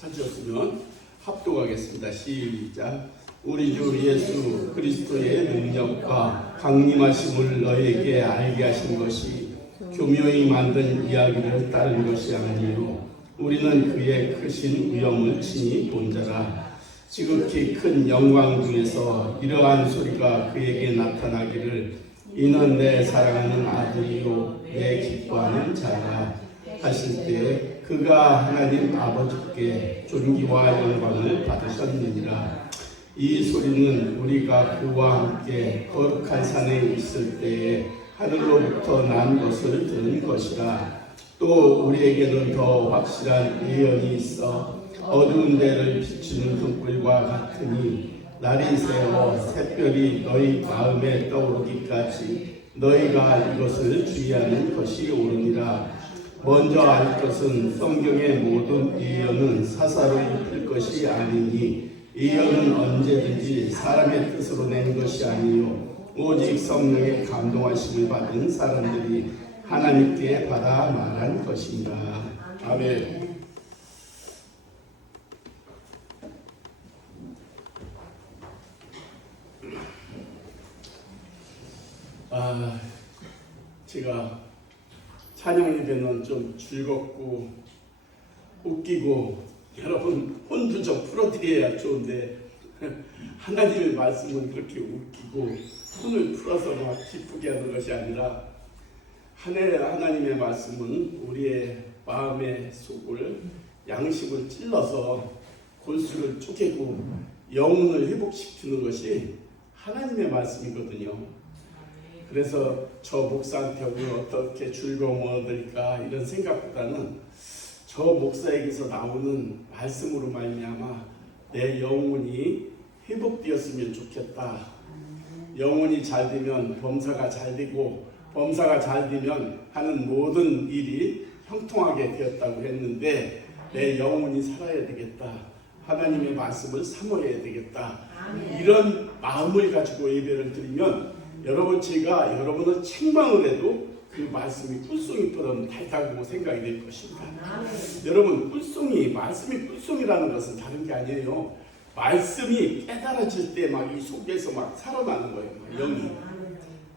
찾으셨으면 합독하겠습니다. 시작. 우리 주 예수 그리스도의 능력과 강림하심을 너희에게 알게 하신 것이 교묘히 만든 이야기를 따른 것이 아니요 우리는 그의 크신 위엄을 친히 본 자라. 지극히 큰 영광 중에서 이러한 소리가 그에게 나타나기를 이는 내 사랑하는 아들이요 내 기뻐하는 자라 하실 때에 그가 하나님 아버지께 존귀와 영광을 받으셨느니라. 이 소리는 우리가 그와 함께 거룩한 산에 있을 때에 하늘로부터 난 것을 들은 것이라. 또 우리에게는 더 확실한 예언이 있어 어두운 데를 비추는 등불과 같으니 날이 새어 샛별이 너희 마음에 떠오르기까지 너희가 이것을 주의하는 것이 옳으니라. 먼저 알 것은 성경의 모든 예언은 사사로 입힐 것이 아니니 예언은 언제든지 사람의 뜻으로 낸 것이 아니요 오직 성령의 감동하심을 받은 사람들이 하나님께 받아 말한 것입니다. 아멘. 제가 찬양 예배는 좀 즐겁고 웃기고 여러분 혼도 좀 풀어드려야 좋은데 하나님의 말씀은 그렇게 웃기고 혼을 풀어서 막 기쁘게 하는 것이 아니라 하나님의 말씀은 우리의 마음의 속을 양심을 찔러서 골수를 쪼개고 영혼을 회복시키는 것이 하나님의 말씀이거든요. 그래서 저 목사한테 오늘 어떻게 즐거움을 얻을까 이런 생각보다는 저 목사에게서 나오는 말씀으로 말미암아 내 영혼이 회복되었으면 좋겠다. 영혼이 잘 되면 범사가 잘 되고 범사가 잘 되면 하는 모든 일이 형통하게 되었다고 했는데 내 영혼이 살아야 되겠다. 하나님의 말씀을 사모해야 되겠다. 이런 마음을 가지고 예배를 드리면 여러분 제가 여러분을 책망을 해도 그 말씀이 꿀송이처럼 달다고 생각이 될 것입니다. 여러분 말씀이 꿀송이라는 것은 다른 게 아니에요. 말씀이 깨달아질 때 막 이 속에서 막 살아나는 거예요. 영이.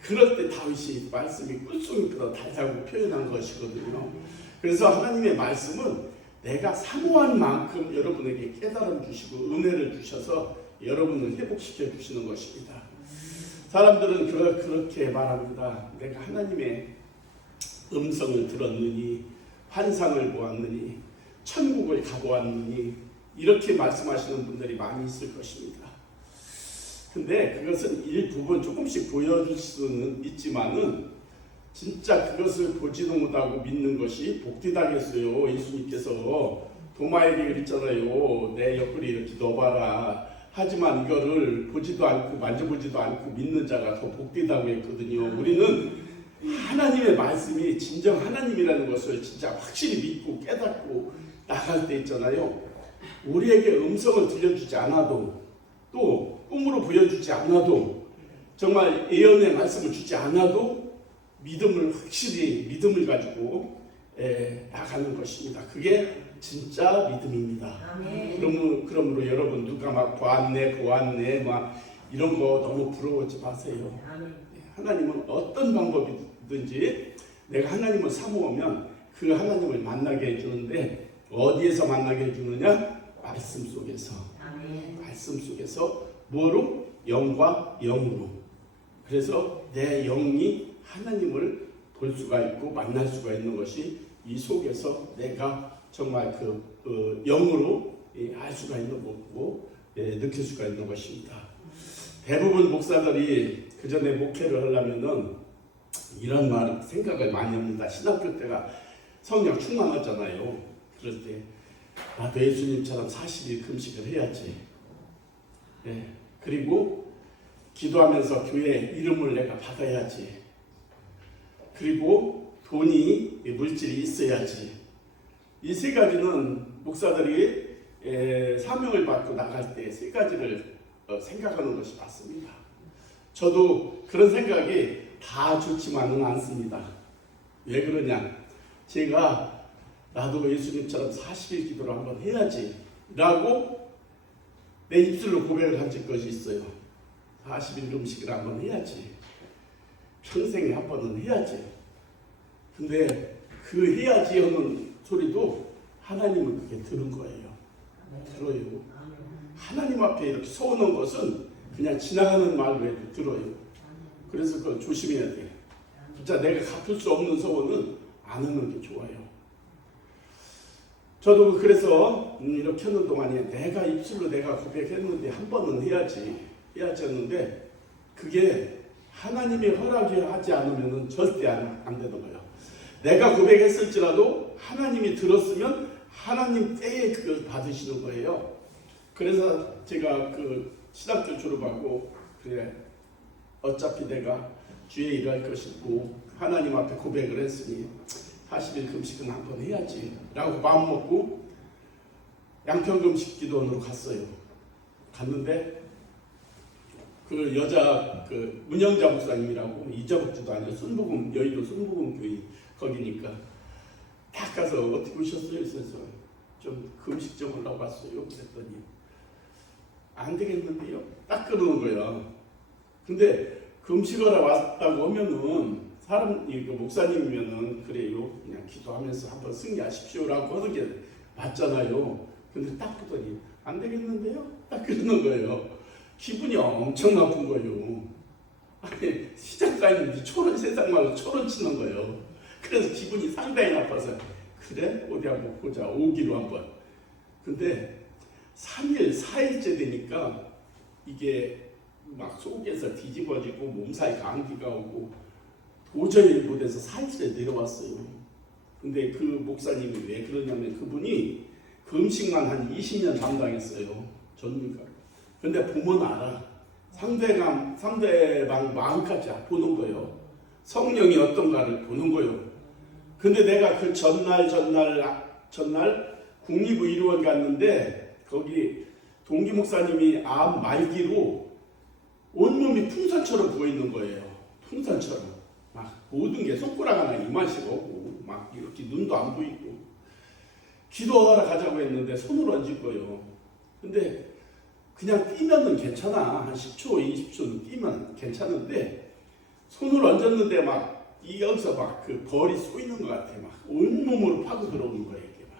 그럴 때 다윗이 말씀이 꿀송이처럼 달다고 표현한 것이거든요. 그래서 하나님의 말씀은 내가 사모한 만큼 여러분에게 깨달음 주시고 은혜를 주셔서 여러분을 회복시켜 주시는 것입니다. 사람들은 그렇게 말합니다. 내가 하나님의 음성을 들었느니 환상을 보았느니 천국을 가보았느니 이렇게 말씀하시는 분들이 많이 있을 것입니다. 근데 그것은 일부분 조금씩 보여줄 수는 있지만은 진짜 그것을 보지도 못하고 믿는 것이 복되다겠어요. 예수님께서 도마에게 그랬잖아요. 내 옆구리 이렇게 넣어봐라. 하지만 이거를 보지도 않고 만져보지도 않고 믿는 자가 더 복되다고 했거든요. 우리는 하나님의 말씀이 진정 하나님이라는 것을 진짜 확실히 믿고 깨닫고 나갈 때 있잖아요. 우리에게 음성을 들려주지 않아도 또 꿈으로 보여주지 않아도 정말 예언의 말씀을 주지 않아도 확실히 믿음을 가지고 나가는 것입니다. 그게 진짜 믿음입니다. 그러므로 여러분 누가 막 보았네 막 이런 거 너무 부러워하지 마세요. 하나님은 어떤 방법이든지 내가 하나님을 사모하면 그 하나님을 만나게 해주는데 어디에서 만나게 해주느냐? 말씀 속에서. 말씀 속에서 뭐로? 영과 영으로. 그래서 내 영이 하나님을 볼 수가 있고 만날 수가 있는 것이 이 속에서 내가 정말 그 영으로 알 수가 있는 거고 느낄 수가 있는 것입니다. 대부분 목사들이 그 전에 목회를 하려면은 이런 생각을 많이 합니다. 신학교 때가 성령 충만하잖아요. 그럴 때 나도 예수님처럼 40일 금식을 해야지. 그리고 기도하면서 교회 이름을 내가 받아야지. 그리고 돈이 물질이 있어야지. 이 세 가지는 목사들이 사명을 받고 나갈 때 세 가지를 생각하는 것이 맞습니다. 저도 그런 생각이 다 좋지만은 않습니다. 왜 그러냐? 제가 나도 예수님처럼 40일 기도를 한번 해야지 라고 내 입술로 고백을 한 것이 있어요. 40일 금식을 한번 해야지. 평생에 한 번은 해야지. 근데 그 해야지 하는 소리도 하나님은 그게 들은 거예요. 들어요. 하나님 앞에 이렇게 서오는 것은 그냥 지나가는 말로 해도 들어요. 그래서 그걸 조심해야 돼. 진짜 내가 갚을 수 없는 소원은 안 하는 게 좋아요. 저도 그래서 이렇게 하는 동안에 내가 입술로 내가 고백했는데 한 번은 해야지 했는데 그게 하나님이 허락하지 않으면 절대 안 되는 거예요. 내가 고백했을지라도 하나님이 들었으면 하나님 때에 그걸 받으시는 거예요. 그래서 제가 그 신학교 졸업하고 그래 어차피 내가 주의 일할 것이고 하나님 앞에 고백을 했으니 40일 금식은 한번 해야지 라고 마음 먹고 양평 금식 기도원으로 갔어요. 갔는데 그 여자 그 문영자 목사님이라고 이자복지도 아니고 순복음 여의도 순복음 교회 거기니까 딱 가서 어떻게 오셨어요? 그래서 좀 금식 좀 하려고 왔어요. 그랬더니 안 되겠는데요? 딱 그러는 거야. 근데 금식하러 왔다고 하면은 사람 그 목사님이면은 그래요. 그냥 기도하면서 한번 승리하십시오라고 하는 게 맞잖아요. 근데 딱 보더니 안 되겠는데요? 딱 그러는 거예요. 기분이 엄청 나쁜 거예요. 아니 시작가인데 세상 말로 초론 치는 거예요. 그래서 기분이 상당히 나빠서 그래? 어디 한번 보자. 오기로 한번. 근데 3일, 4일째 되니까 이게 막 속에서 뒤집어지고 몸살이 감기가 오고 도저히 못해서 4일째 내려왔어요. 근데 그 목사님이 왜 그러냐면 그분이 금식만 한 20년 담당했어요. 전문가. 근데 보면 알아. 상대방 마음까지 보는 거예요. 성령이 어떤가를 보는 거예요. 근데 내가 그 전날 국립의료원 갔는데 거기 동기 목사님이 암 말기로 온몸이 풍선처럼 부어있는 거예요. 풍선처럼. 막 모든 게 손가락 하나 이만씩 오고 막 이렇게 눈도 안 보이고 기도하러 가자고 했는데 손을 얹을 거예요. 근데 그냥 뛰면은 괜찮아. 한 10초, 20초는 뛰면 괜찮은데 손을 얹었는데 막 여기서 막 그 벌이 쏘이는 것 같아. 막 온몸으로 파고 들어오는 거예요. 이게 막.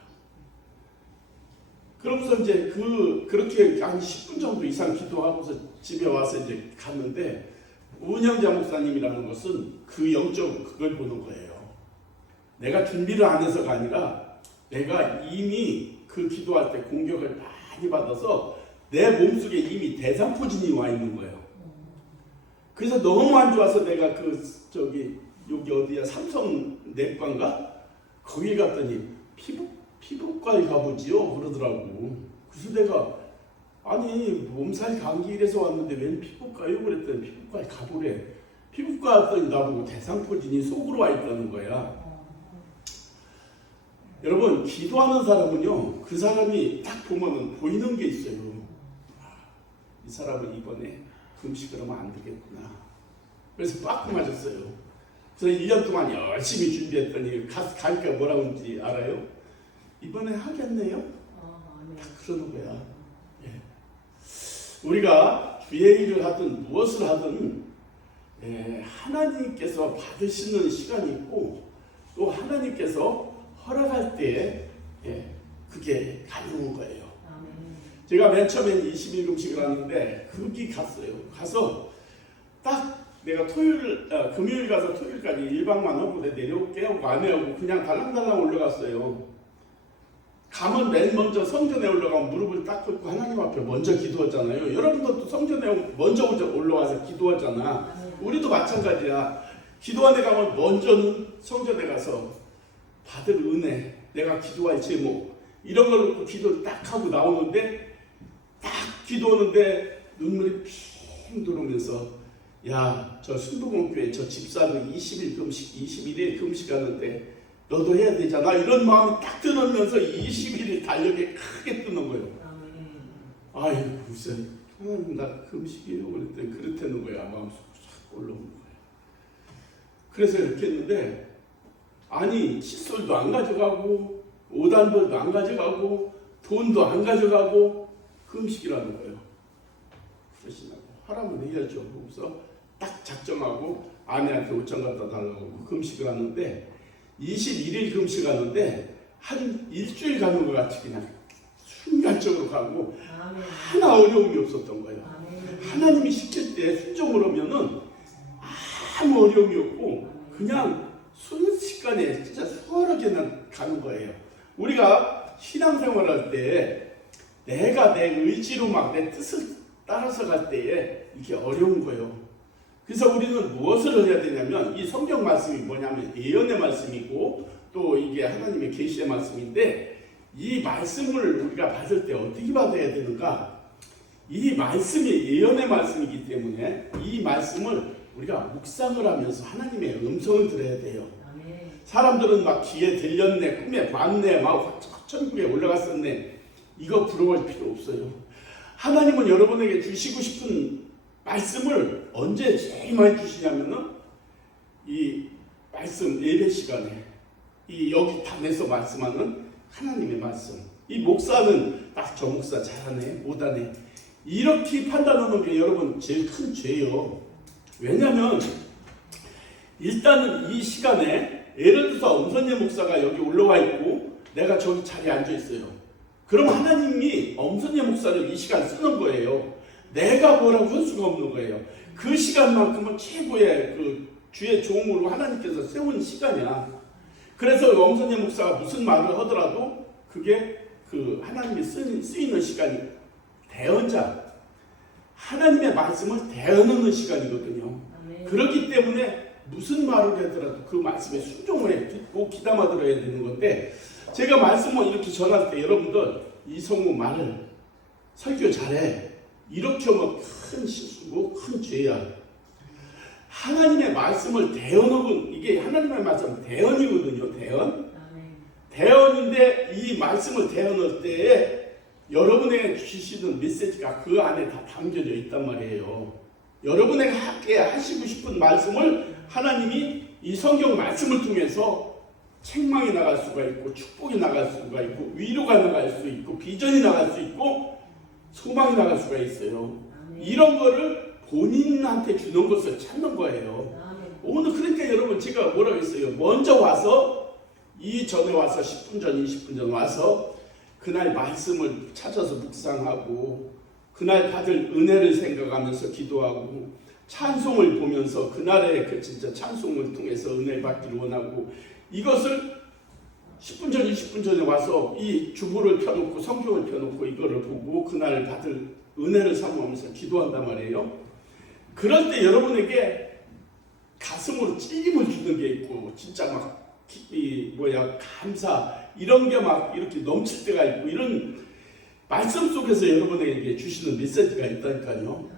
그러면서 이제 그렇게 한 10분 정도 이상 기도하고서 집에 와서 이제 갔는데 운영자 목사님이라는 것은 그 영적으로 그걸 보는 거예요. 내가 준비를 안 해서가 아니라 내가 이미 그 기도할 때 공격을 많이 받아서 내 몸속에 이미 대상포진이 와 있는 거예요. 그래서 너무 안 좋아서 내가 여기 어디야 삼성내과인가 거기 갔더니 피부과에 가보지요 그러더라고. 그래서 내가 아니 몸살 감기 이래서 왔는데 웬 피부과요? 그랬더니 피부과에 가보래. 피부과 갔더니 나보고 대상포진이 속으로 와 있다는 거야. 여러분 기도하는 사람은요 그 사람이 딱 보면은 보이는 게 있어요. 이 사람은 이번에 금식을 하면 안 되겠구나. 그래서 빠꾸 맞았어요. 그래서 1년 동안 열심히 준비했더니 가니까 뭐라고 하는지 알아요? 이번에 하겠네요? 그러는 거야. 예. 우리가 주의 일을 하든 무엇을 하든 하나님께서 받으시는 시간이 있고 또 하나님께서 허락할 때 그게 가능한 거예요. 제가 맨 처음엔 20일 금식을 하는데 거기 갔어요. 가서 딱 내가 금요일 가서 토요일까지 1박만 하고 내려올게 하고 안 해하고 그냥 달랑달랑 올라갔어요. 가면 맨 먼저 성전에 올라가면 무릎을 딱 꿇고 하나님 앞에 먼저 기도하잖아요. 여러분들도 성전에 먼저 올라와서 기도하잖아. 우리도 마찬가지야. 기도원에 가면 먼저는 성전에 가서 받을 은혜, 내가 기도할 제목 이런 걸 놓고 기도를 딱 하고 나오는데 딱 기도하는데 눈물이 핑 들어오면서 야, 저 순복음교회 저 집사도 20일 금식, 21일 금식하는데 너도 해야 되잖아. 이런 마음이 딱 들으면서 21일 달력에 크게 뜨는 거예요. 아이고, 글쎄, 나 금식이라고 그랬더니 그렇다는 거야. 마음속으로 싹 올라오는 거예요. 그래서 이렇게 했는데 아니 칫솔도 안 가져가고 오단벌도 안 가져가고 돈도 안 가져가고 금식이라는 거예요. 그러시냐고. 하라면 해야죠. 그래서 딱 작정하고 아내한테 옷장 갖다 달라고 금식을 하는데 21일 금식하는데 한 일주일 가는 것 같이 그냥 순간적으로 가고 하나 어려움이 없었던 거예요. 하나님이 시킬 때 순종을 하면은 아무 어려움이 없고 그냥 순식간에 진짜 수월하게 가는 거예요. 우리가 신앙생활할 때 내가 내 의지로 막 내 뜻을 따라서 갈 때에 이게 어려운 거예요. 그래서 우리는 무엇을 해야 되냐면 이 성경 말씀이 뭐냐면 예언의 말씀이고 또 이게 하나님의 계시의 말씀인데 이 말씀을 우리가 받을 때 어떻게 받아야 되는가? 이 말씀이 예언의 말씀이기 때문에 이 말씀을 우리가 묵상을 하면서 하나님의 음성을 들어야 돼요. 사람들은 막 귀에 들렸네, 꿈에 봤네, 막 천국에 올라갔었네. 이거 부러워할 필요 없어요. 하나님은 여러분에게 주시고 싶은 말씀을 언제 제일 많이 주시냐면은 이 말씀 예배 시간에 이 여기 단에서 말씀하는 하나님의 말씀. 이 목사는 딱 저 목사 잘하네, 못하네. 이렇게 판단하는 게 여러분 제일 큰 죄예요. 왜냐하면 일단은 이 시간에 예를 들어서 엄선재 목사가 여기 올라와 있고 내가 저기 자리에 앉아 있어요. 그럼 하나님이 엄선재 목사를 이 시간 쓰는 거예요. 내가 뭐라고 할 수가 없는 거예요. 그 시간만큼은 최고의 그 주의 종으로 하나님께서 세운 시간이야. 그래서 엄선재 목사가 무슨 말을 하더라도 그게 그 하나님이 쓰이는 시간이 대언자, 하나님의 말씀을 대언하는 시간이거든요. 그렇기 때문에 무슨 말을 하더라도 그 말씀에 순종을 해 듣고 귀담아 들어야 되는 건데 제가 말씀을 이렇게 전할 때 여러분들 이성우 말을 설교 잘해 이렇게 하면 큰 실수고 큰 죄야. 하나님의 말씀을 대언하고 이게 하나님의 말씀 대언이거든요. 대언인데 이 말씀을 대언할 때에 여러분에게 주시는 메시지가 그 안에 다 담겨져 있단 말이에요. 여러분에게 하게 하시고 싶은 말씀을 하나님이 이 성경 말씀을 통해서 책망이 나갈 수가 있고 축복이 나갈 수가 있고 위로가 나갈 수 있고 비전이 나갈 수 있고 소망이 나갈 수가 있어요. 이런 거를 본인한테 주는 것을 찾는 거예요. 오늘 그러니까 여러분 제가 뭐라고 했어요. 먼저 와서 이전에 와서 10분 전 20분 전 와서 그날 말씀을 찾아서 묵상하고 그날 받을 은혜를 생각하면서 기도하고 찬송을 보면서 그날의 그 진짜 찬송을 통해서 은혜를 받기를 원하고 이것을 10분 전 20분 전에 와서 이 주보를 펴놓고 성경을 펴놓고 이거를 보고 그날 받을 은혜를 사모하면서 기도한단 말이에요. 그럴 때 여러분에게 가슴으로 찔림을 주는 게 있고 진짜 막 감사 이런 게 막 이렇게 넘칠 때가 있고 이런 말씀 속에서 여러분에게 주시는 메시지가 있다니까요.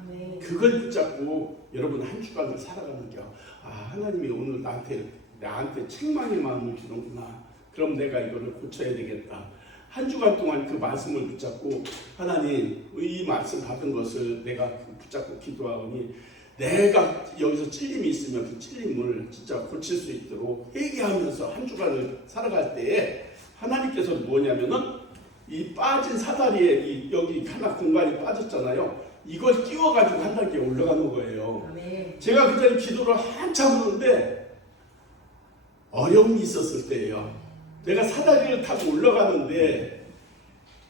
그걸 붙잡고 여러분 한 주간을 살아가는 게 하나님이 오늘 나한테 책망의 마음을 주는구나. 그럼 내가 이거를 고쳐야 되겠다. 한 주간 동안 그 말씀을 붙잡고 하나님 이 말씀 받은 것을 내가 붙잡고 기도하오니 내가 여기서 찔림이 있으면 그 찔림을 진짜 고칠 수 있도록 회개하면서 한 주간을 살아갈 때에 하나님께서는 뭐냐면은 이 빠진 사다리에 여기 하나 공간이 빠졌잖아요. 이걸 끼워가지고 한 단계 올라가는 거예요. 제가 그전에 기도를 한참 하는데 어려움이 있었을 때예요. 내가 사다리를 타고 올라가는데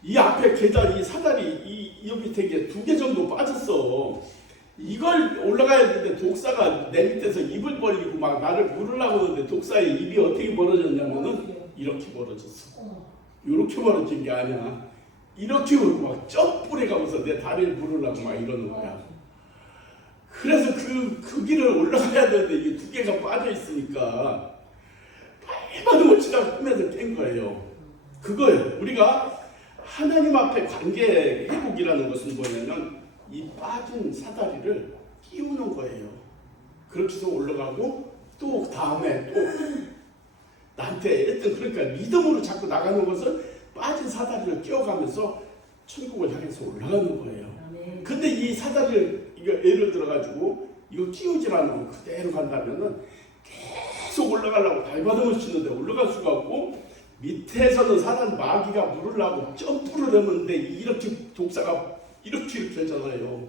이 앞에 계단이 사다리 이 밑에 게 2개 정도 빠졌어. 이걸 올라가야 되는데 독사가 내 밑에서 입을 벌리고 막 나를 물으려고 하는데 독사의 입이 어떻게 벌어졌냐면은 이렇게 벌어졌어. 이렇게 벌어진 게 아니야. 이렇게 물고 막 점프해 가면서 내 다리를 물으려고 막 이러는 거야. 그래서 그 길을 올라가야 되는데 이게 2개가 빠져 있으니까 발버둥을 치다가 꿈에서 깬 거예요. 그거예요. 우리가 하나님 앞에 관계 회복이라는 것은 뭐냐면 이 빠진 사다리를 끼우는 거예요. 그렇게 해서 올라가고 또 다음에 또 나한테 했던 그러니까 믿음으로 자꾸 나가는 것은 빠진 사다리를 끼워가면서 천국을 향해서 올라가는 거예요. 근데 이 사다리를 이거 예를 들어가지고 이거 끼우질 않고 그대로 간다면은 계속 올라가려고 발버둥을 치는데 올라갈 수가 없고 밑에서는 사단 마귀가 물으려고 점프를 했는데 이렇게 독사가 이렇게 하잖아요.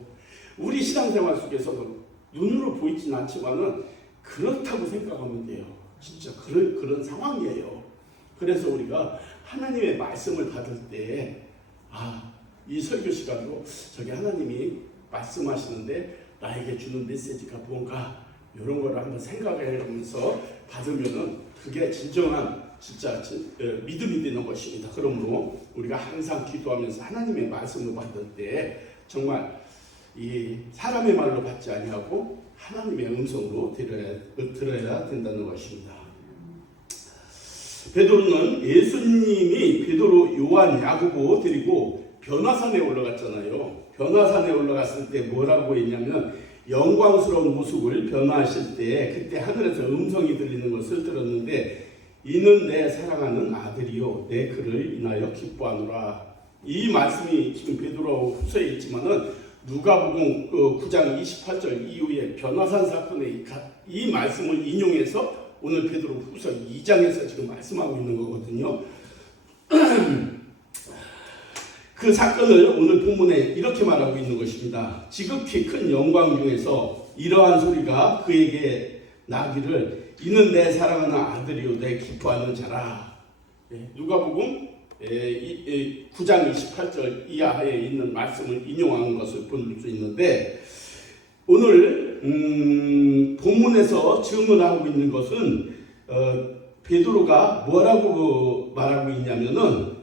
우리 신앙생활 속에서도 눈으로 보이진 않지만은 그렇다고 생각하면 돼요. 진짜 그런 상황이에요. 그래서 우리가 하나님의 말씀을 받을 때 이 설교 시간으로 저기 하나님이 말씀하시는데 나에게 주는 메시지가 뭔가 이런 거를 한번 생각하면서 받으면은 그게 진정한 진짜 믿음이 되는 것입니다. 그러므로 우리가 항상 기도하면서 하나님의 말씀을 받을 때 정말 이 사람의 말로 받지 아니하고 하나님의 음성으로 들어야 된다는 것입니다. 베드로는 예수님이 베드로, 요한, 야고보 데리고 변화산에 올라갔잖아요. 변화산에 올라갔을 때 뭐라고 했냐면 영광스러운 모습을 변화하실 때 그때 하늘에서 음성이 들리는 것을 들었는데 이는 내 사랑하는 아들이요 내 그를 인하여 기뻐하노라. 이 말씀이 지금 베드로 후서에 있지만은 누가복음 9장 28절 이후에 변화산 사건의 이 말씀을 인용해서 오늘 베드로 후서 2장에서 지금 말씀하고 있는 거거든요. 그 사건을 오늘 본문에 이렇게 말하고 있는 것입니다. 지극히 큰 영광 중에서 이러한 소리가 그에게 나기를 이는 내 사랑하는 아들이요 내 기뻐하는 자라. 누가복음 9장 28절 이하에 있는 말씀을 인용한 것을 볼 수 있는데 오늘 본문에서 증언하고 있는 것은 베드로가 뭐라고 말하고 있냐면은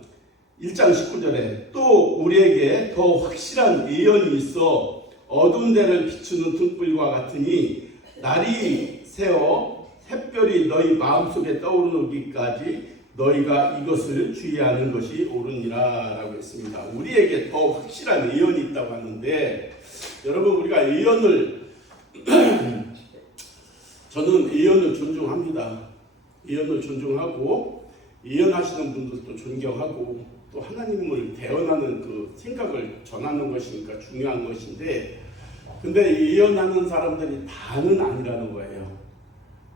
1장 19절에 또 우리에게 더 확실한 예언이 있어 어두운 데를 비추는 등불과 같으니 날이 새어 샛별이 너희 마음속에 떠오르기까지 너희가 이것을 주의하는 것이 옳으니라 라고 했습니다. 우리에게 더 확실한 예언이 있다고 하는데 여러분 우리가 예언을 저는 예언을 존중합니다. 예언을 존중하고 예언하시는 분들도 존경하고 또 하나님을 대언하는 그 생각을 전하는 것이니까 중요한 것인데 근데 예언하는 사람들이 다는 아니라는 거예요.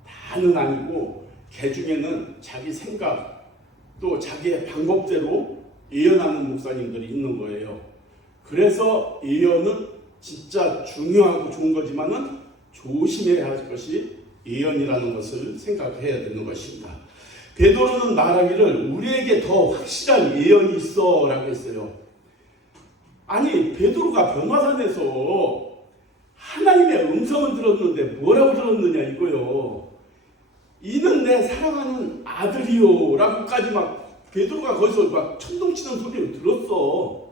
다는 아니고 개 중에는 자기 생각 또 자기의 방법대로 예언하는 목사님들이 있는 거예요. 그래서 예언은 진짜 중요하고 좋은 거지만은 조심해야 할 것이 예언이라는 것을 생각해야 되는 것입니다. 베드로는 말하기를 우리에게 더 확실한 예언이 있어 라고 했어요. 아니 베드로가 변화산에서 하나님의 음성을 들었는데 뭐라고 들었느냐 이거요. 이는 내 사랑하는 아들이요 라고까지 막 베드로가 거기서 막 천둥치는 소리를 들었어.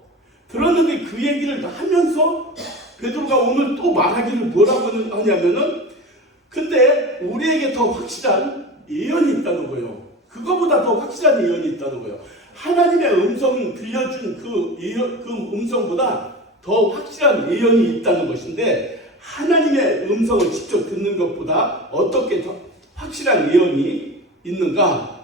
들었는데 그 얘기를 하면서 베드로가 오늘 또 말하기를 뭐라고 하냐면은 근데 우리에게 더 확실한 예언이 있다는 거예요. 그거보다 더 확실한 예언이 있다는 거예요. 하나님의 음성 들려준 그 음성보다 더 확실한 예언이 있다는 것인데 하나님의 음성을 직접 듣는 것보다 어떻게 더 확실한 예언이 있는가?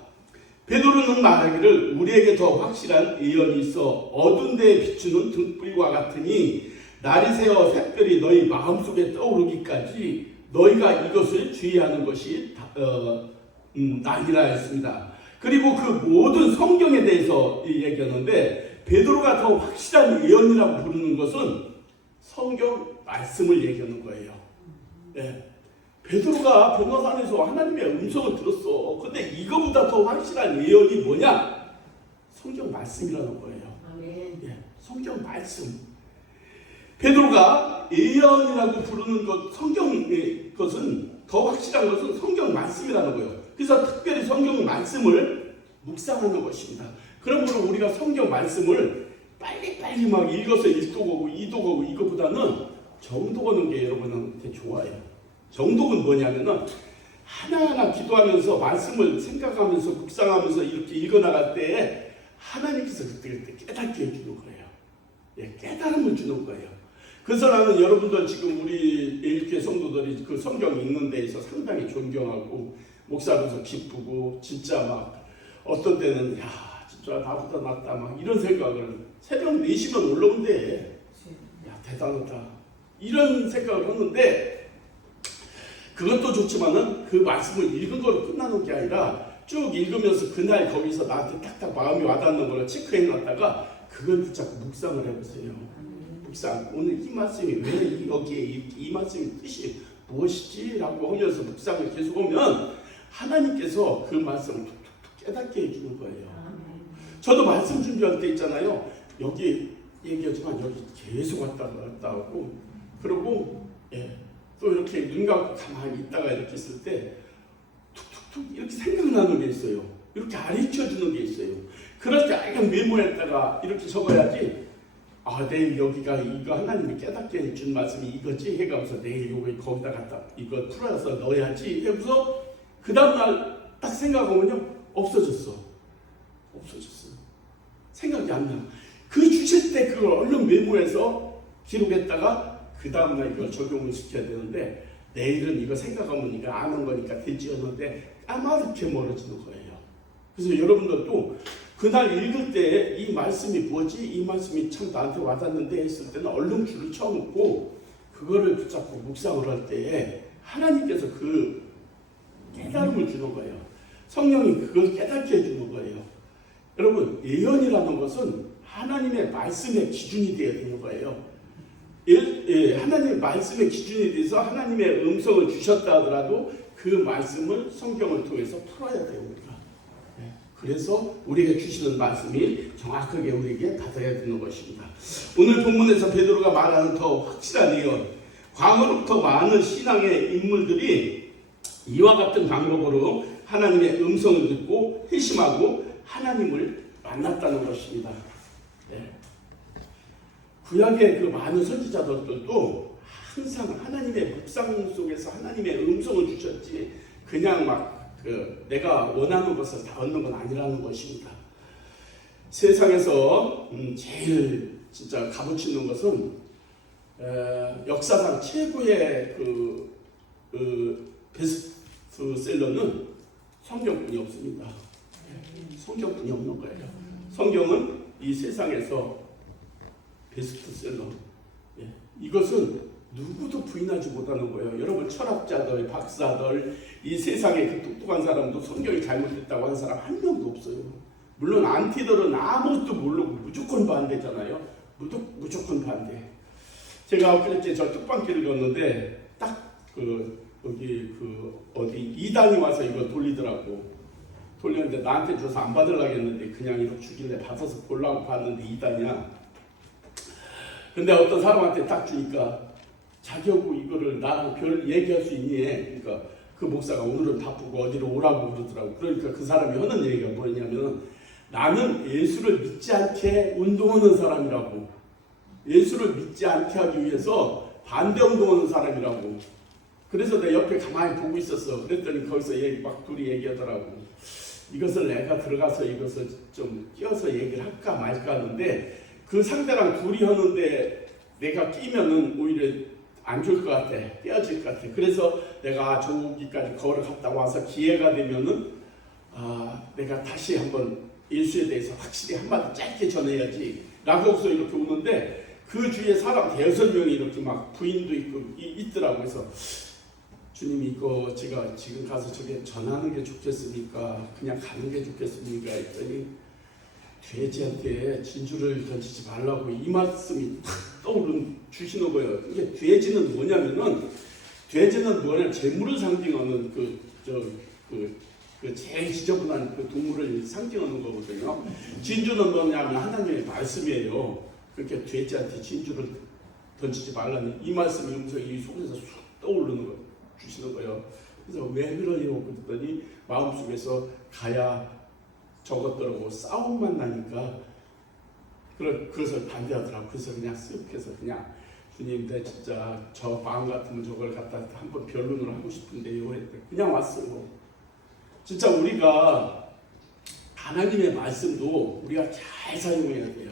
베드로는 말하기를 우리에게 더 확실한 예언이 있어 어두운 데에 비추는 등불과 같으니 날이 새어 샛별이 너희 마음속에 떠오르기까지 너희가 이것을 주의하는 것이 나니라 했습니다. 그리고 그 모든 성경에 대해서 얘기하는데 베드로가 더 확실한 예언이라고 부르는 것은 성경 말씀을 얘기하는 거예요. 네. 베드로가 변화산에서 하나님의 음성을 들었어. 근데 이거보다 더 확실한 예언이 뭐냐? 성경 말씀이라는 거예요. 네. 성경 말씀. 베드로가 예언이라고 부르는 것, 성경의 것은 더 확실한 것은 성경 말씀이라는 거예요. 그래서 특별히 성경 말씀을 묵상하는 것입니다. 그러므로 우리가 성경 말씀을 빨리빨리 막 읽어서 1도 가고 2도 가고 이거보다는 정독하는 게 여러분한테 좋아요. 정독은 뭐냐면은 하나하나 기도하면서 말씀을 생각하면서 묵상하면서 이렇게 읽어나갈 때 하나님께서 그때 깨닫게 해주는 거예요. 예, 깨달음을 주는 거예요. 그래서 나는 여러분들 지금 우리 일교회 성도들이 그 성경 읽는 데에서 상당히 존경하고 목사로서 기쁘고 진짜 막 어떤 때는 야 진짜 나보다 낫다 막 이런 생각을 새벽 4시면 올라온대. 야 대단하다 이런 생각을 했는데 그것도 좋지만은 그 말씀을 읽은 거로 끝나는 게 아니라 쭉 읽으면서 그날 거기서 나한테 딱딱 마음이 와닿는 걸 체크해 놨다가 그걸 붙잡고 묵상을 해보세요. 묵상. 오늘 이 말씀이 왜 여기에 이 말씀의 뜻이 무엇이지? 라고 하면서 묵상을 계속 하면 하나님께서 그 말씀을 툭툭툭 깨닫게 해주는 거예요. 저도 말씀 준비할 때 있잖아요. 여기 얘기하지만 여기 계속 왔다 하고 그리고 또 이렇게 눈 감고 가만히 있다가 이렇게 있을 때 툭툭툭 이렇게 생각나는 게 있어요. 이렇게 가르쳐주는 게 있어요. 그럴 때 약간 메모했다가 이렇게 적어야지 내일 여기가 이거 하나님이 깨닫게 해준 말씀이 이거지 해가면서 내일 여기 거기다 갖다 이거 풀어서 넣어야지 해서 그 다음날 딱 생각하면요 없어졌어. 생각이 안 나. 그 주실 때 그걸 얼른 메모해서 기록했다가 그 다음날 이걸 적용을 시켜야 되는데 내일은 이거 생각하면 이거 아는 거니까 되지였는데 까마득해 멀어지는 거예요. 그래서 여러분들도 그날 읽을 때 이 말씀이 뭐지? 이 말씀이 참 나한테 와닿는데 했을 때는 얼른 줄을 쳐놓고 그거를 붙잡고 묵상을 할 때에 하나님께서 그 깨달음을 주는 거예요. 성령이 그걸 깨닫게 해주는 거예요. 여러분 예언이라는 것은 하나님의 말씀의 기준이 되어야 되는 거예요. 하나님의 말씀의 기준이 돼서 하나님의 음성을 주셨다 하더라도 그 말씀을 성경을 통해서 풀어야 돼요. 우리가. 그래서 우리에게 주시는 말씀이 정확하게 우리에게 받아야 되는 것입니다. 오늘 본문에서 베드로가 말하는 더 확실한 예언, 과거로부터 많은 신앙의 인물들이 이와 같은 방법으로 하나님의 음성을 듣고 회심하고 하나님을 만났다는 것입니다. 구약의 그 많은 선지자들도 항상 하나님의 묵상 속에서 하나님의 음성을 주셨지 그냥 막 내가 원하는 것을 다 얻는 건 아니라는 것입니다. 세상에서 제일 진짜 값어치는 것은 역사상 최고의 베스트셀러는 성경뿐이 없습니다. 성경뿐이 없는 거예요. 성경은 이 세상에서 베스트셀러. 이것은 누구도 부인하지 못하는 거예요. 여러분 철학자들, 박사들, 이 세상에 그 똑똑한 사람도 성경이 잘못됐다고 하는 사람 한 명도 없어요. 물론 안티들은 아무것도 모르고 무조건 반대잖아요. 무조건 반대. 제가 엊그저께 저 뚝방길을 걷는데 딱 여기 어디 이단이 와서 이거 돌리더라고. 돌렸는데 나한테 줘서 안 받으려고 했는데 그냥 이렇게 주길래 받아서 보려고 봤는데 이단이야. 근데 어떤 사람한테 딱 주니까 자기하고 이거를 나랑 별 얘기할 수 있니? 그러니까 그 목사가 오늘은 바쁘고 어디로 오라고 그러더라고. 그러니까 그 사람이 하는 얘기가 뭐냐면 나는 예수를 믿지 않게 운동하는 사람이라고. 예수를 믿지 않게 하기 위해서 반대 운동하는 사람이라고. 그래서 내 옆에 가만히 보고 있었어. 그랬더니 거기서 막 둘이 얘기하더라고. 이것을 내가 들어가서 이것을 좀 끼워서 얘기를 할까 말까 하는데 그 상대랑 둘이 하는데 내가 끼면은 오히려 안 좋을 것 같아. 깨어질 것 같아. 그래서 내가 저기까지 걸어갔다 와서 기회가 되면은 내가 다시 한번 예수에 대해서 확실히 한마디 짧게 전해야지 라고 해서 이렇게 오는데 그 주위에 사람 대여섯 명이 이렇게 막 부인도 있고 있더라고. 그래서 주님 이거 제가 지금 가서 저게 전하는 게 좋겠습니까? 그냥 가는 게 좋겠습니까? 했더니 돼지한테 진주를 던지지 말라고 이 말씀이 탁 주시는 거예요. 이게 돼지는 뭐냐면은 재물을 상징하는 그 제일 지저분한 그 동물을 상징하는 거거든요. 진주는 뭐냐면 하나님의 말씀이에요. 그렇게 돼지한테 진주를 던지지 말라는 이 말씀의 음성이 이 속에서 쑥 떠오르는 거 주시는 거예요. 그래서 왜 그러냐고 그랬더니 마음속에서 가야 저것들하고 싸움만 나니까 그것을 반대하더라고. 그래서 그냥 쓱 해서 그냥 주님 내 진짜 저 마음 같으면 저걸 갖다 한번 변론을 하고 싶은데요 했더니 그냥 왔어요. 진짜 우리가 하나님의 말씀도 우리가 잘 사용해야 돼요.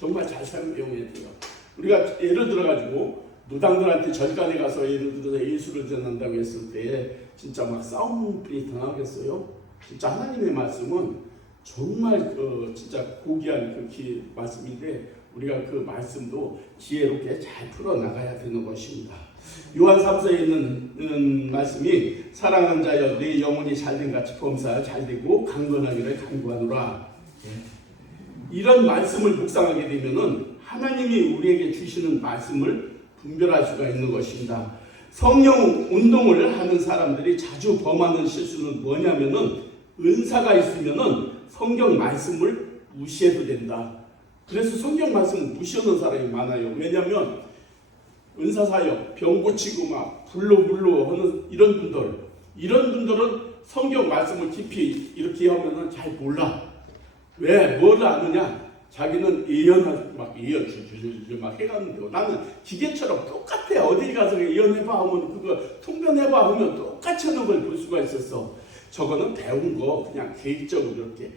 정말 잘 사용해야 돼요. 우리가 예를 들어가지고 무당들한테 절간에 가서 예를 들어서 예수를 전한다고 했을 때 진짜 막 싸움이 당하겠어요. 진짜 하나님의 말씀은 정말 진짜 고귀한 말씀인데 우리가 그 말씀도 지혜롭게 잘 풀어 나가야 되는 것입니다. 요한 3서에 있는 말씀이 사랑하는 자여 네 영혼이 잘된 같이 범사야 잘되고 강건하기를 간구하노라. 이런 말씀을 묵상하게 되면은 하나님이 우리에게 주시는 말씀을 분별할 수가 있는 것입니다. 성령 운동을 하는 사람들이 자주 범하는 실수는 뭐냐면은 은사가 있으면은 성경 말씀을 무시해도 된다. 그래서 성경 말씀을 무시하는 사람이 많아요. 왜냐하면 은사사역, 병 고치고 막 불로 하는 이런 분들은 성경 말씀을 깊이 이렇게 하면은 잘 몰라. 왜? 뭘 아느냐? 자기는 예언을 막 막 해가는데 나는 기계처럼 똑같아. 어디 가서 예언해봐 하면 그거 통변해봐 하면 똑같이 하는 걸 볼 수가 있었어. 저거는 배운 거 그냥 계획적으로 이렇게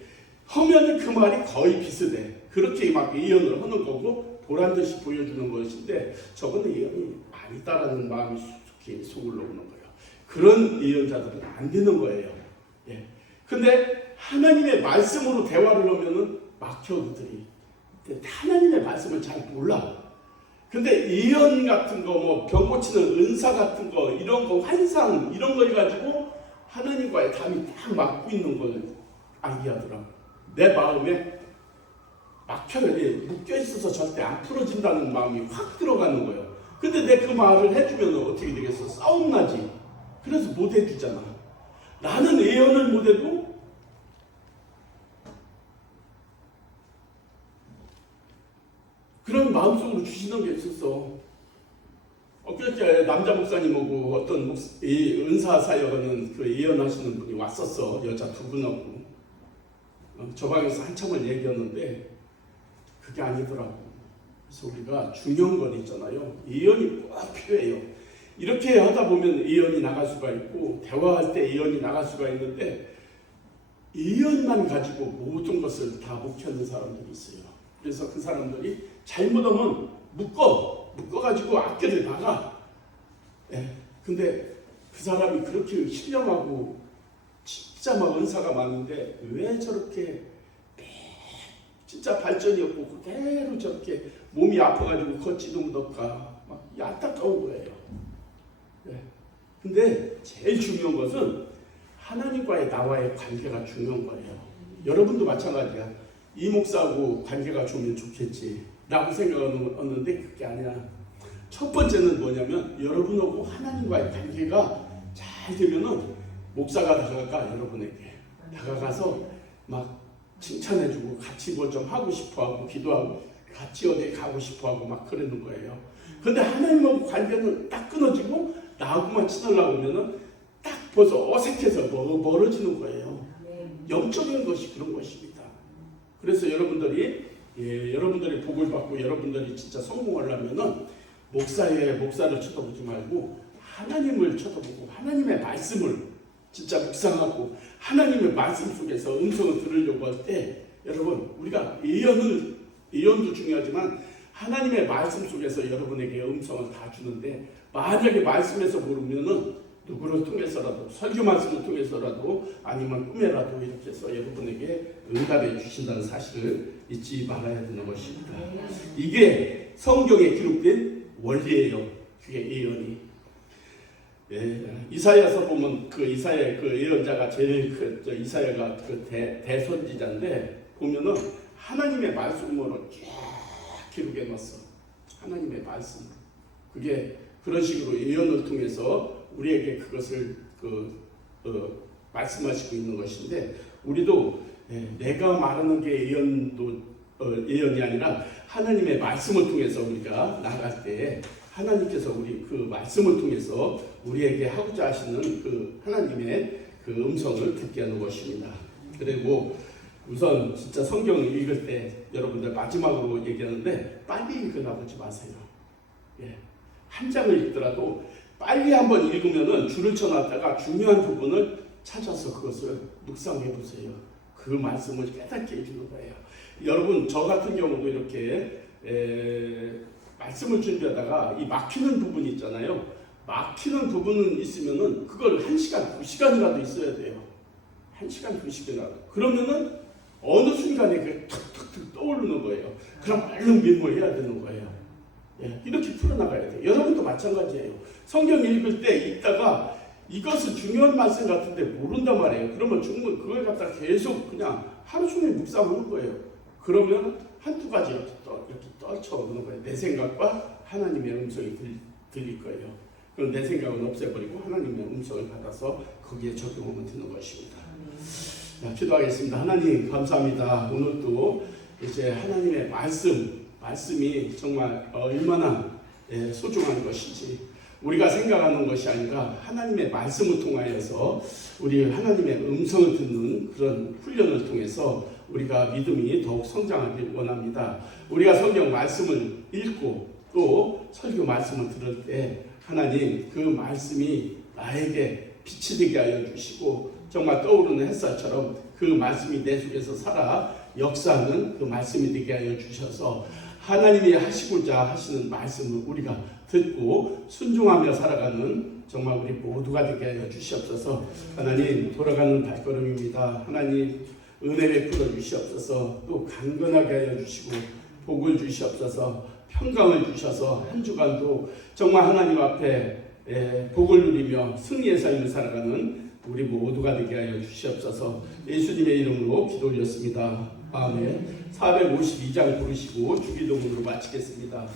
하면 그 말이 거의 비슷해. 그렇게 막 예언을 하는 거고 보란듯이 보여주는 것인데 저거는 예언이 아니다라는 마음이 속히 속을 놓는 거예요. 그런 예언자들은 안 되는 거예요. 예. 근데 하나님의 말씀으로 대화를 하면은 막혀 그들이. 하나님의 말씀을 잘 몰라. 근데 예언 같은 거, 뭐 병 고치는 은사 같은 거, 이런 거 환상 이런 걸 가지고 하나님과의 담이 딱 막고 있는 걸 알게 하더라고. 내 마음에 막혀요. 묶여 있어서 절대 안 풀어진다는 마음이 확 들어가는 거예요. 근데 내 그 말을 해주면 어떻게 되겠어? 싸움 나지. 그래서 못 해주잖아. 나는 예언을 못 해도 그런 마음속으로 주시는 게 있었어. 엊그저께 남자 목사님하고 어떤 은사 사역하는 그 예언하시는 분이 왔었어. 여자 두 분하고. 저 방에서 한참을 얘기했는데 그게 아니더라고. 그래서 우리가 중요한 건 있잖아요. 예언이 꼭 필요해요. 이렇게 하다 보면 예언이 나갈 수가 있고 대화할 때 예언이 나갈 수가 있는데 예언만 가지고 모든 것을 다 묵혀는 사람들이 있어요. 그래서 그 사람들이 잘못하면 묶어가지고 앞길을 나가. 예. 근데 그 사람이 그렇게 신령하고 진짜 막 은사가 많은데 왜 저렇게 진짜 발전이 없고 그대로 저렇게 몸이 아파가지고 걷지도 못할까 막 안타까운 거예요. 예. 근데 제일 중요한 것은 하나님과의 나와의 관계가 중요한 거예요. 여러분도 마찬가지야. 이 목사하고 관계가 좋으면 좋겠지 라고 생각하는데 그게 아니라 첫 번째는 뭐냐면 여러분하고 하나님과의 관계가 잘 되면은 목사가 다가가 여러분에게 다가가서 막 칭찬해주고 같이 뭐 좀 하고 싶어하고 기도하고 같이 어디 가고 싶어하고 막 그러는 거예요. 근데 하나님하고 관계는 딱 끊어지고 나하고만 친하려고 하면은 딱 벌써 어색해서 멀어지는 거예요. 영적인 것이 그런 것입니다. 그래서 여러분들이 복을 받고 여러분들이 진짜 성공하려면은 목사를 쳐다보지 말고 하나님을 쳐다보고 하나님의 말씀을 진짜 묵상하고 하나님의 말씀 속에서 음성을 들으려고 할 때 여러분 우리가 예언도 중요하지만 하나님의 말씀 속에서 여러분에게 음성을 다 주는데 만약에 말씀에서 모르면은 누구를 통해서라도 설교 말씀을 통해서라도 아니면 꿈에라도 이렇게 해서 여러분에게 응답해 주신다는 사실을 잊지 말아야 되는 것입니다. 이게 성경에 기록된 원리예요. 그게 예언이. 예, 이사야서 보면 그 이사야 그 예언자가 제일 이사야가 그 대선지자인데 보면은 하나님의 말씀으로 쫙 기록해 놨어. 하나님의 말씀. 그게 그런 식으로 예언을 통해서 우리에게 그것을 말씀하시고 있는 것인데 우리도 내가 말하는 게 예언이 아니라 하나님의 말씀을 통해서 우리가 나갈 때 하나님께서 우리 그 말씀을 통해서 우리에게 하고자 하시는 그 하나님의 그 음성을 듣게 하는 것입니다. 그리고 우선 진짜 성경을 읽을 때 여러분들 마지막으로 얘기하는데 빨리 읽어나보지 마세요. 예. 한 장을 읽더라도 빨리 한번 읽으면은 줄을 쳐놨다가 중요한 부분을 찾아서 그것을 묵상해 보세요. 그 말씀을 깨닫게 해주는 거예요. 여러분 저 같은 경우도 이렇게 말씀을 준비하다가 이 막히는 부분이 있잖아요. 막히는 부분은 있으면은 그걸 1시간, 2시간이라도 있어야 돼요. 1시간, 2시간이라도. 그러면은 어느 순간에 그게 툭툭툭 떠오르는 거예요. 그럼 얼른 메모해야 되는 거예요. 이렇게 풀어나가야 돼요. 여러분도 마찬가지예요. 성경 읽을 때 읽다가 이것은 중요한 말씀 같은데 모른단 말이에요. 그러면 그걸 갖다 계속 그냥 하루 종일 묵상하는 거예요. 그러면 한두 가지 이렇게 떨쳐오는 거예요. 내 생각과 하나님의 음성이 들릴 거예요. 그럼 내 생각은 없애버리고 하나님의 음성을 받아서 거기에 적용하면 되는 것입니다. 자, 기도하겠습니다. 하나님 감사합니다. 오늘도 이제 하나님의 말씀이 정말 얼마나 소중한 것인지 우리가 생각하는 것이 아니라 하나님의 말씀을 통하여서 우리 하나님의 음성을 듣는 그런 훈련을 통해서 우리가 믿음이 더욱 성장하길 원합니다. 우리가 성경 말씀을 읽고 또 설교 말씀을 들을 때 하나님 그 말씀이 나에게 빛이 되게 하여 주시고 정말 떠오르는 햇살처럼 그 말씀이 내 속에서 살아 역사하는 그 말씀이 되게 하여 주셔서 하나님이 하시고자 하시는 말씀을 우리가 듣고 순종하며 살아가는 정말 우리 모두가 되게 하여 주시옵소서. 하나님 돌아가는 발걸음입니다. 하나님 은혜 베풀어 주시옵소서. 또 강건하게 하여 주시고 복을 주시옵소서. 평강을 주셔서 한 주간도 정말 하나님 앞에 복을 누리며 승리의 삶을 살아가는 우리 모두가 되게 하여 주시옵소서. 예수님의 이름으로 기도 올렸습니다. 아멘. 452장 부르시고 주기도문으로 마치겠습니다.